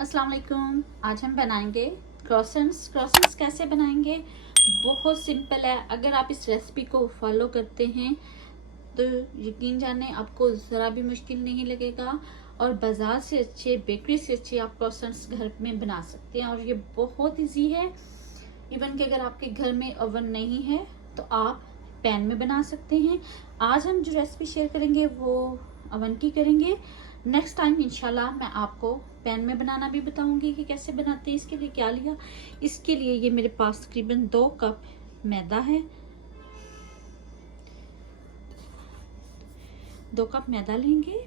अस्सलाम वालेकुम। आज हम बनाएंगे क्रॉसेंट्स कैसे बनाएंगे, बहुत सिंपल है। अगर आप इस रेसिपी को फॉलो करते हैं तो यकीन जाने आपको ज़रा भी मुश्किल नहीं लगेगा और बाज़ार से अच्छे, बेकरी से अच्छे आप क्रॉसेंट्स घर में बना सकते हैं। और ये बहुत इजी है। इवन कि अगर आपके घर में ओवन नहीं है तो आप पैन में बना सकते हैं। आज हम जो रेसिपी शेयर करेंगे वो ओवन की करेंगे। नेक्स्ट टाइम इंशाल्लाह मैं आपको पैन में बनाना भी बताऊंगी कि कैसे बनाते हैं। इसके लिए क्या लिया, इसके लिए ये मेरे पास तकरीबन 2 कप मैदा है। 2 कप मैदा लेंगे।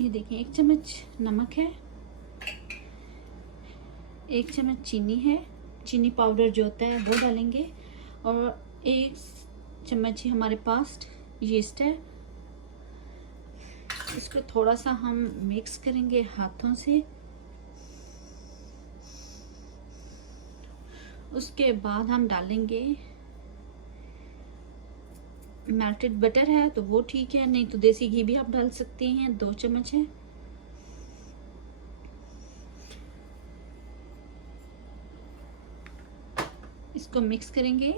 ये देखिए 1 चम्मच नमक है, 1 चम्मच चीनी है, चीनी पाउडर जो होता है वो डालेंगे, और 1 चम्मच ही हमारे पास यीस्ट है। इसको थोड़ा सा हम मिक्स करेंगे हाथों से। उसके बाद हम डालेंगे मेल्टेड बटर है तो वो ठीक है, नहीं तो देसी घी भी आप डाल सकते हैं। 2 चम्मच है। इसको मिक्स करेंगे।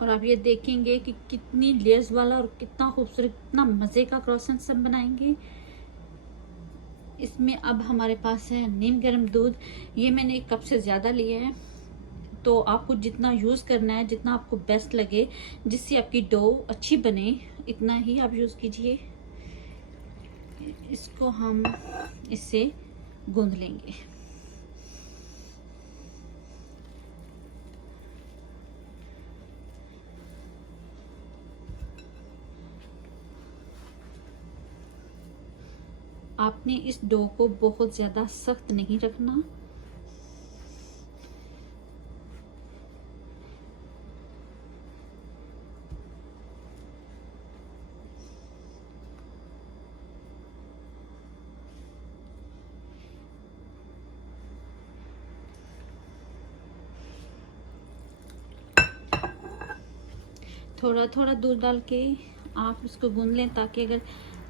और आप ये देखेंगे कि कितनी लेयर्स वाला और कितना खूबसूरत, कितना मज़े का क्रॉसेंट्स हम बनाएंगे। इसमें अब हमारे पास है नीम गर्म दूध। ये मैंने 1 कप से ज़्यादा लिया है, तो आपको जितना यूज़ करना है, जितना आपको बेस्ट लगे, जिससे आपकी डो अच्छी बने, इतना ही आप यूज़ कीजिए। इसको हम इससे गूंद लेंगे। आपने इस डो को बहुत ज़्यादा सख्त नहीं रखना। थोड़ा थोड़ा दूध डाल के आप इसको गूंद लें, ताकि अगर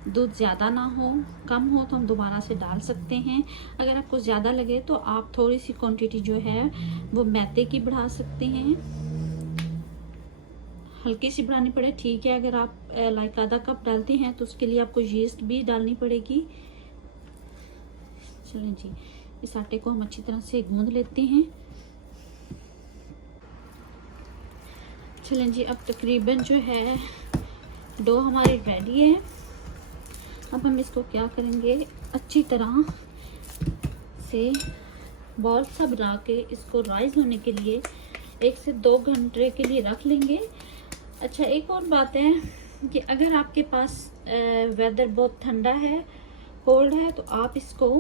दूध ज़्यादा ना हो, कम हो तो हम दोबारा से डाल सकते हैं। अगर आपको ज़्यादा लगे तो आप थोड़ी सी क्वांटिटी जो है वो मैदे की बढ़ा सकते हैं। हल्की सी बढ़ानी पड़े ठीक है। अगर आप लाइक आधा कप डालते हैं तो उसके लिए आपको यीस्ट भी डालनी पड़ेगी। चलें जी, इस आटे को हम अच्छी तरह से गूंद लेते हैं। चलें जी, अब तकरीबन जो है डो हमारी रेडी है। अब हम इसको क्या करेंगे, अच्छी तरह से बॉल सा बना के इसको राइज होने के लिए 1 से 2 घंटे के लिए रख लेंगे। अच्छा, एक और बात है कि अगर आपके पास वेदर बहुत ठंडा है, कोल्ड है, तो आप इसको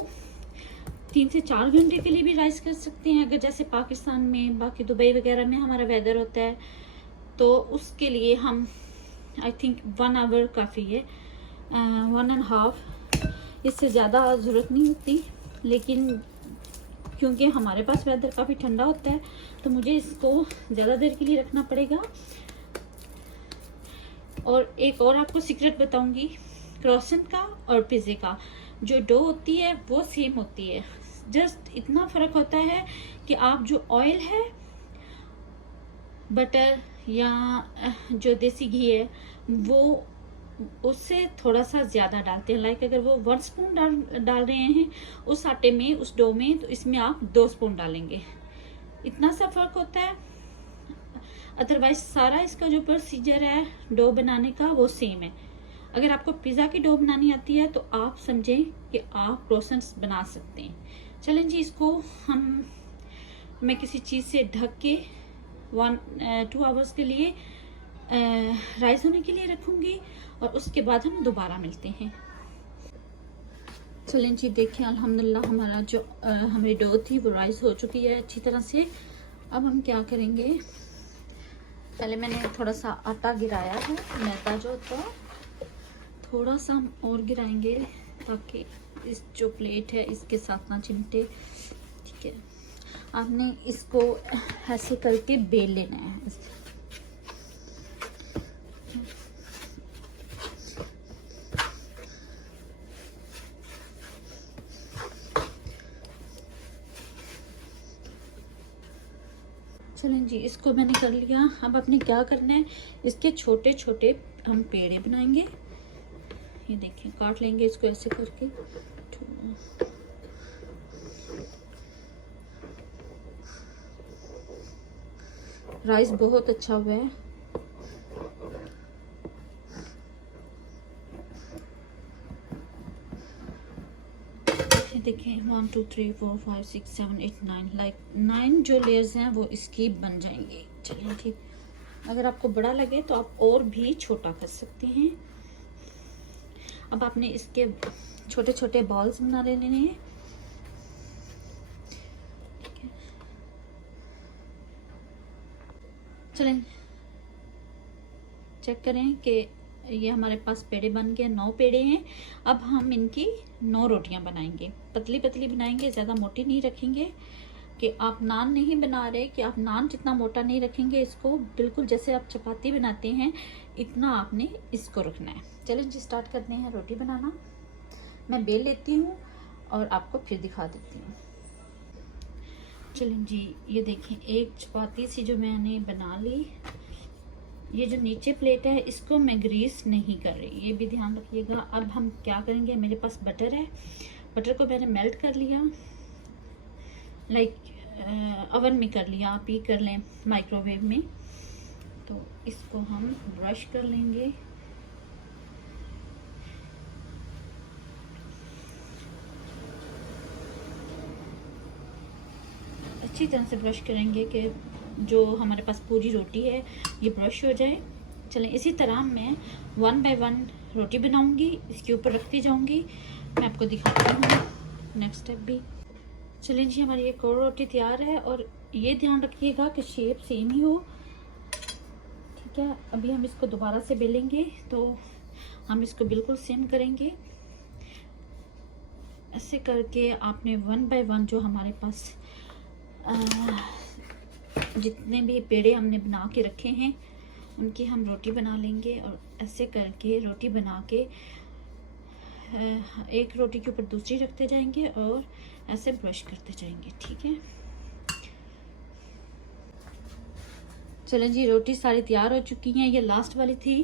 3 से 4 घंटे के लिए भी राइज कर सकते हैं। अगर जैसे पाकिस्तान में, बाकी दुबई वगैरह में हमारा वेदर होता है, तो उसके लिए हम आई थिंक 1 आवर काफ़ी है, 1.5, इससे ज़्यादा ज़रूरत नहीं होती। लेकिन क्योंकि हमारे पास वेदर काफ़ी ठंडा होता है तो मुझे इसको ज़्यादा देर के लिए रखना पड़ेगा। और एक और आपको सीक्रेट बताऊंगी, क्रॉसेंट का और पिज़्ज़े का जो डो होती है वो सेम होती है। जस्ट इतना फ़र्क होता है कि आप जो ऑयल है, बटर या जो देसी घी है, वो उससे थोड़ा सा ज़्यादा डालते हैं। लाइक अगर वो 1 स्पून डाल रहे हैं उस आटे में, उस डो में, तो इसमें आप 2 स्पून डालेंगे। इतना सा फ़र्क होता है। अदरवाइज सारा इसका जो प्रोसीजर है डो बनाने का वो सेम है। अगर आपको पिज़्ज़ा की डो बनानी आती है तो आप समझें कि आप क्रॉसेंट्स बना सकते हैं। चलें जी, इसको मैं किसी चीज़ से ढक के 2 आवर्स के लिए राइस होने के लिए रखूँगी, और उसके बाद हम दोबारा मिलते हैं। चलें जी, देखिए अल्हम्दुलिल्लाह हमारा जो हमारी डो थी वो राइस हो चुकी है अच्छी तरह से। अब हम क्या करेंगे, पहले मैंने थोड़ा सा आटा गिराया है, मैदा जो होता है, थोड़ा सा हम और गिराएंगे ताकि इस जो प्लेट है इसके साथ ना चिमटे। ठीक है, आपने इसको ऐसे करके बेल लेना है। चलें जी, इसको मैंने कर लिया। अब आपने क्या करना है, इसके छोटे छोटे हम पेड़े बनाएंगे। ये देखिए, काट लेंगे इसको ऐसे करके। राइस बहुत अच्छा हुआ है। देखिए 1 2 3 4 5 6 7 8 9, लाइक 9 जो लेयर्स हैं वो इसकी बन जाएंगे। चलिए ठीक, अगर आपको बड़ा लगे तो आप और भी छोटा कर सकते हैं। अब आपने इसके छोटे छोटे बॉल्स बना लेने हैं। ठीक है, चलें चेक करें कि ये हमारे पास पेड़े बन गए। 9 पेड़े हैं। अब हम इनकी 9 रोटियां बनाएंगे। पतली पतली बनाएंगे, ज़्यादा मोटी नहीं रखेंगे कि आप नान नहीं बना रहे, कि आप नान जितना मोटा नहीं रखेंगे इसको, बिल्कुल जैसे आप चपाती बनाते हैं इतना आपने इसको रखना है। चलिए जी, स्टार्ट करते हैं रोटी बनाना। मैं बेल लेती हूँ और आपको फिर दिखा देती हूँ। चलिए जी, ये देखें, एक चपाती सी जो मैंने बना ली। ये जो नीचे प्लेट है इसको मैं ग्रीस नहीं कर रही, ये भी ध्यान रखिएगा। अब हम क्या करेंगे, मेरे पास बटर है, बटर को मैंने मेल्ट कर लिया, लाइक ओवन में कर लिया, आप ही कर लें माइक्रोवेव में। तो इसको हम ब्रश कर लेंगे। अच्छी तरह से ब्रश करेंगे कि जो हमारे पास पूरी रोटी है ये ब्रश हो जाए। चलें, इसी तरह मैं 1 बाय 1 रोटी बनाऊंगी, इसके ऊपर रखती जाऊंगी। मैं आपको दिखाती हूँ नेक्स्ट स्टेप भी। चलें जी, हमारी एक और रोटी तैयार है और ये ध्यान रखिएगा कि शेप सेम ही हो। ठीक है, अभी हम इसको दोबारा से बेलेंगे तो हम इसको बिल्कुल सेम करेंगे। ऐसे करके आपने 1 बाय 1 जो हमारे पास जितने भी पेड़े हमने बना के रखे हैं उनकी हम रोटी बना लेंगे। और ऐसे करके रोटी बना के एक रोटी के ऊपर दूसरी रखते जाएंगे और ऐसे ब्रश करते जाएंगे। ठीक है, चलें जी, रोटी सारी तैयार हो चुकी हैं। ये लास्ट वाली थी,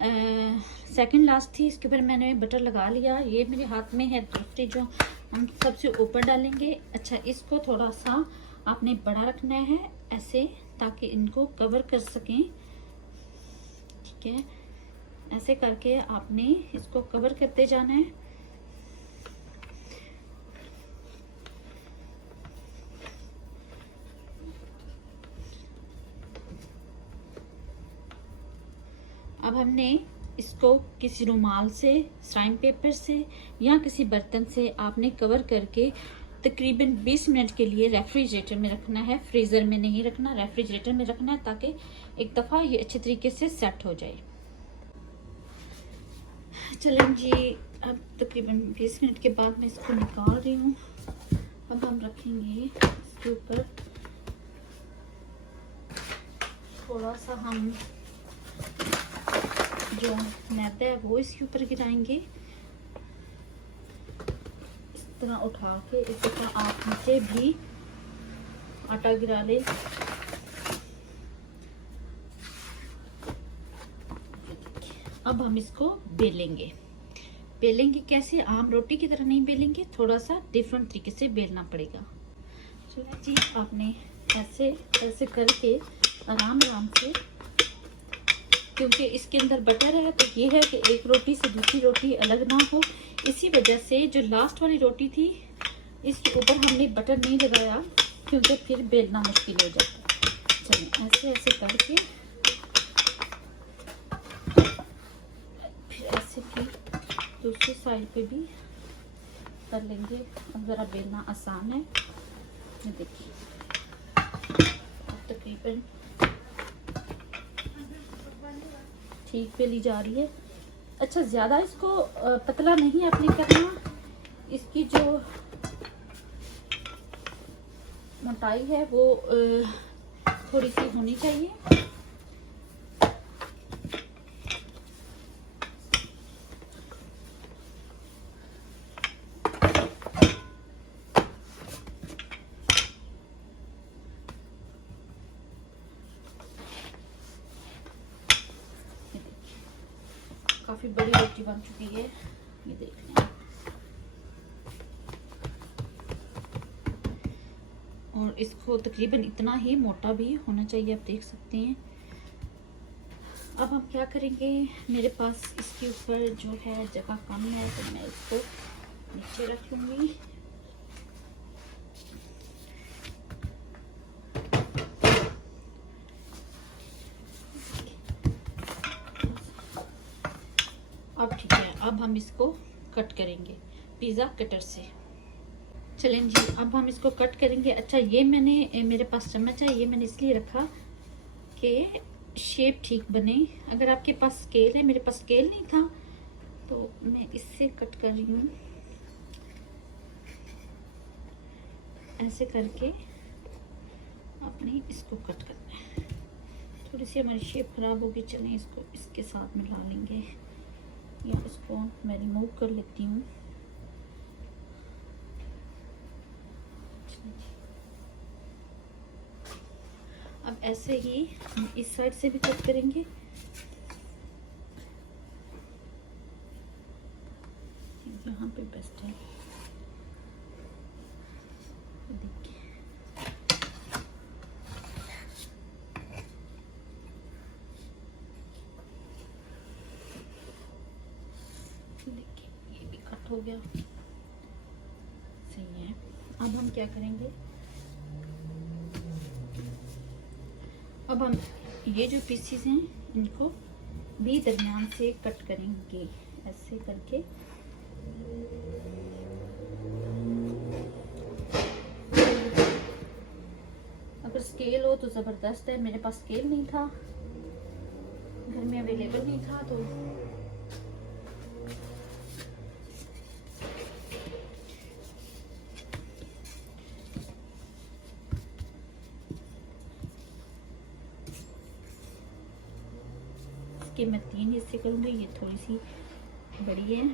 सेकंड लास्ट थी। इसके ऊपर मैंने बटर लगा लिया। ये मेरे हाथ में है दूसरी जो हम सबसे ऊपर डालेंगे। अच्छा, इसको थोड़ा सा आपने बड़ा रखना है ऐसे, ताकि इनको कवर कर सकें। ठीक है, ऐसे करके आपने इसको कवर करते जाना है। अब हमने इसको किसी रुमाल से, स्टाइम पेपर से या किसी बर्तन से आपने कवर करके तकरीबन 20 मिनट के लिए रेफ्रिजरेटर में रखना है। फ्रीज़र में नहीं रखना, रेफ्रिजरेटर में रखना है, ताकि एक दफ़ा ये अच्छे तरीके से सेट हो जाए। चलें जी, अब तकरीबन 20 मिनट के बाद मैं इसको निकाल रही हूँ। अब हम रखेंगे इसके ऊपर थोड़ा सा, हम जो मैदा है वो इसके ऊपर गिराएंगे। इस तरह उठा के इस तरह आप नीचे भी आटा गिरा लें। अब हम इसको बेलेंगे। बेलेंगे कैसे, आम रोटी की तरह नहीं बेलेंगे, थोड़ा सा डिफरेंट तरीके से बेलना पड़ेगा। चलिए जी, आपने ऐसे ऐसे करके आराम आराम से, क्योंकि इसके अंदर बटर है तो ये है कि एक रोटी से दूसरी रोटी अलग ना हो। इसी वजह से जो लास्ट वाली रोटी थी इसके ऊपर हमने बटर नहीं लगाया, क्योंकि फिर बेलना मुश्किल हो जाता। चलिए, ऐसे ऐसे करके फिर ऐसे की दूसरी साइड पे भी कर लेंगे। अब ज़रा बेलना आसान है। ये देखिए, तकरीबन ठीक बेली जा रही है। अच्छा, ज़्यादा इसको पतला नहीं आपने करना। इसकी जो मोटाई है वो थोड़ी सी होनी चाहिए। काफी बड़ी रोटी बन चुकी है, ये देख लें। और इसको तकरीबन इतना ही मोटा भी होना चाहिए, आप देख सकते हैं। अब हम क्या करेंगे, मेरे पास इसके ऊपर जो है जगह कम है तो मैं इसको नीचे रख लूँगी। अब ठीक है, अब हम इसको कट करेंगे पिज़्ज़ा कटर से। चलें जी, अब हम इसको कट करेंगे। अच्छा, ये मैंने, मेरे पास चम्मच है, ये मैंने इसलिए रखा कि शेप ठीक बने। अगर आपके पास स्केल है, मेरे पास स्केल नहीं था तो मैं इससे कट कर रही हूँ। ऐसे करके आपने इसको कट करना है। थोड़ी सी हमारी शेप खराब होगी, चलें इसको इसके साथ मिला लेंगे, या इसको मैं रिमूव कर लेती हूँ। अब ऐसे ही हम इस साइड से भी कट करेंगे। यहाँ पे बेस्ट है, देखिए। देखिए ये भी कट हो गया, सही है। अब हम क्या करेंगे, अब हम ये जो पीसेस हैं इनको भी दरमियान से कट करेंगे, ऐसे करके। अगर स्केल हो तो ज़बरदस्त है, मेरे पास स्केल नहीं था, घर में अवेलेबल नहीं था, तो इसके मैं 3 हिस्से करूँगी। ये थोड़ी सी बड़ी है,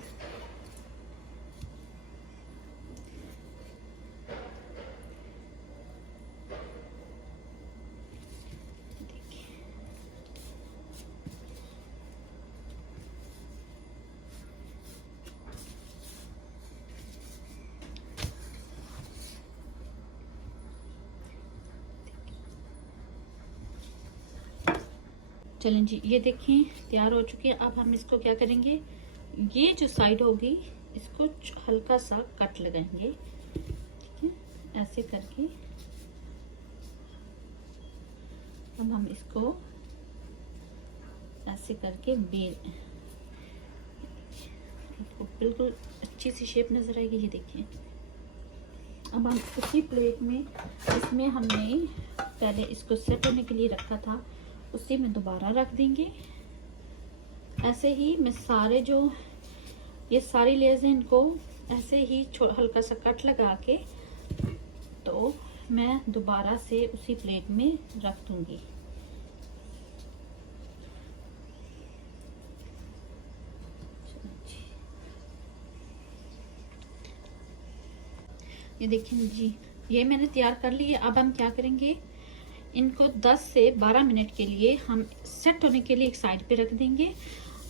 चलें जी, ये देखिए तैयार हो चुकी है। अब हम इसको क्या करेंगे, ये जो साइड होगी इसको हल्का सा कट लगाएंगे, ठीक है, ऐसे करके। अब हम इसको ऐसे करके बिल्कुल अच्छी सी शेप नजर आएगी, ये देखिए। अब हम उसी प्लेट में, इसमें हमने पहले इसको सेट होने के लिए रखा था, उसी में दोबारा रख देंगे। ऐसे ही मैं सारे जो ये सारी लेयर्स हैं इनको ऐसे ही हल्का सा कट लगा के तो मैं दोबारा से उसी प्लेट में रख दूंगी। ये देखिए जी, ये मैंने तैयार कर ली है। अब हम क्या करेंगे, इनको 10 से 12 मिनट के लिए हम सेट होने के लिए एक साइड पे रख देंगे,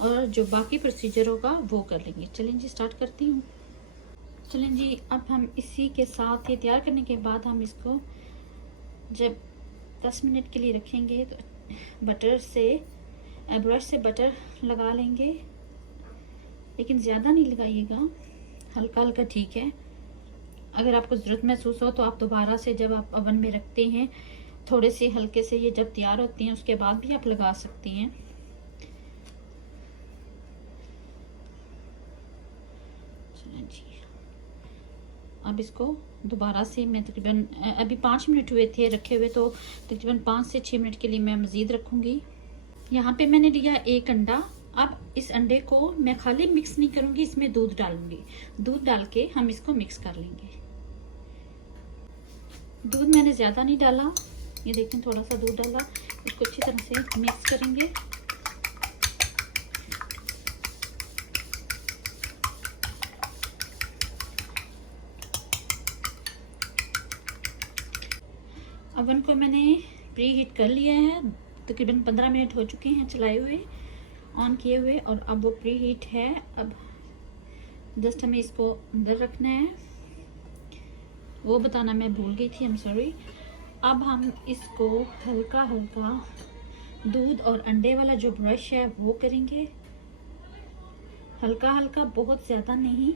और जो बाकी प्रोसीजर होगा वो कर लेंगे। चलें जी, स्टार्ट करती हूँ। चलें जी, अब हम इसी के साथ ये तैयार करने के बाद हम इसको जब 10 मिनट के लिए रखेंगे तो बटर से, ब्रश से बटर लगा लेंगे, लेकिन ज़्यादा नहीं लगाइएगा, हल्का हल्का ठीक है। अगर आपको ज़रूरत महसूस हो तो आप दोबारा से जब आप ओवन में रखते हैं थोड़े से हल्के से, ये जब तैयार होती हैं उसके बाद भी आप लगा सकती हैं। चलें जी, अब इसको दोबारा से मैं तकरीबन, अभी 5 मिनट हुए थे रखे हुए, तो तकरीबन 5 से 6 मिनट के लिए मैं मज़ीद रखूँगी। यहाँ पे मैंने लिया 1 अंडा। अब इस अंडे को मैं खाली मिक्स नहीं करूँगी, इसमें दूध डालूँगी। दूध डाल के हम इसको मिक्स कर लेंगे। दूध मैंने ज़्यादा नहीं डाला, ये देखें थोड़ा सा दूध डाला। इसको अच्छी तरह से मिक्स करेंगे। ओवन को मैंने प्री हीट कर लिया है, तकरीबन 15 मिनट हो चुके हैं चलाए हुए, ऑन किए हुए, और अब वो प्री हीट है। अब जस्ट हमें इसको अंदर रखना है, वो बताना मैं भूल गई थी, आई एम सॉरी। अब हम इसको हल्का हल्का दूध और अंडे वाला जो ब्रश है वो करेंगे, हल्का हल्का, बहुत ज़्यादा नहीं।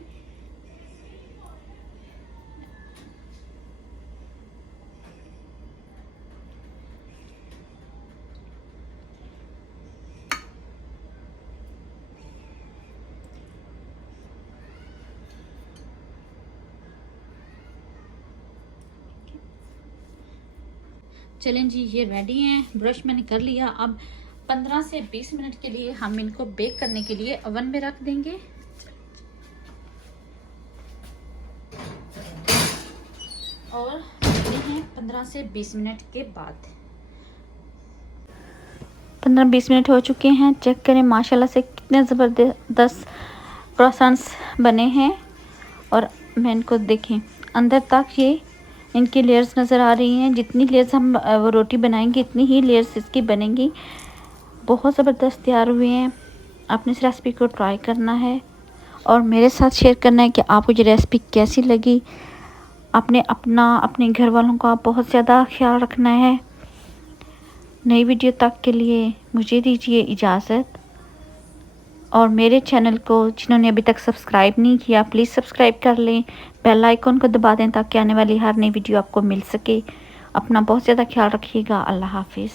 चलें जी, ये रेडी हैं, ब्रश मैंने कर लिया। अब 15 से 20 मिनट के लिए हम इनको बेक करने के लिए ओवन में रख देंगे। और देखते हैं 15 से 20 मिनट के बाद। 15-20 मिनट हो चुके हैं, चेक करें माशाल्लाह से कितने ज़बरदस्त क्रॉसन्स बने हैं। और मैं इनको देखें अंदर तक ये इनकी लेयर्स नज़र आ रही हैं। जितनी लेयर्स हम वो रोटी बनाएंगे इतनी ही लेयर्स इसकी बनेंगी। बहुत ज़बरदस्त तैयार हुए हैं। आपने इस रेसिपी को ट्राई करना है और मेरे साथ शेयर करना है कि आपको ये रेसिपी कैसी लगी। आपने अपने घर वालों का बहुत ज़्यादा ख्याल रखना है। नई वीडियो तक के लिए मुझे दीजिए इजाज़त, और मेरे चैनल को जिन्होंने अभी तक सब्सक्राइब नहीं किया प्लीज़ सब्सक्राइब कर लें, बेल आइकन को दबा दें ताकि आने वाली हर नई वीडियो आपको मिल सके। अपना बहुत ज़्यादा ख्याल रखिएगा। अल्लाह हाफिज़।